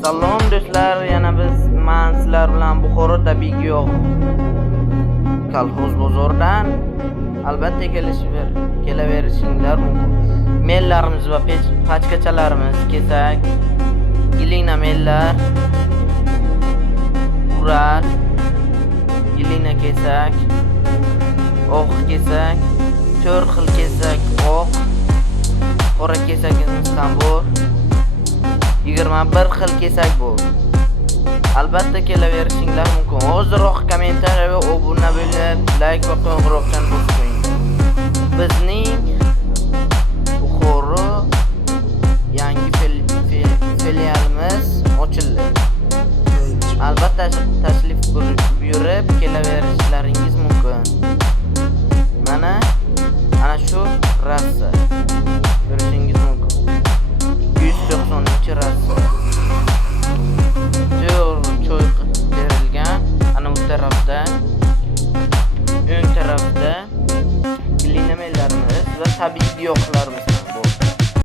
Salom do'stlar, yana men sizlar bilan Buxoro tabiiy giyoh kolxoz bozoridan albatta kelaverishinglar mumkin. Mellarimiz va pachkachalarimiz, kesak, gilina mellar, ural, gilina kesak, oq kesak, 4 xil kesak, oq, qora kesagimiz ham bor. 21 xil kesak bor. Albatta kelaverishinglar mumkin. Hozirroq kommentariy va obuna bo'lib, like va qo'ng'iroqdan bosib qo'ying. Bizning Buxoro yangi filialimiz ochildi. Albatta tashrif buyurib kelaverishlaringiz mumkin. Ana shu rassa ko'rishingiz mumkin. 190 rassa. Choy berilgan. Ana bu tarafda, o'ng tarafda gilina mellarimiz va tabiiy giyohlarimiz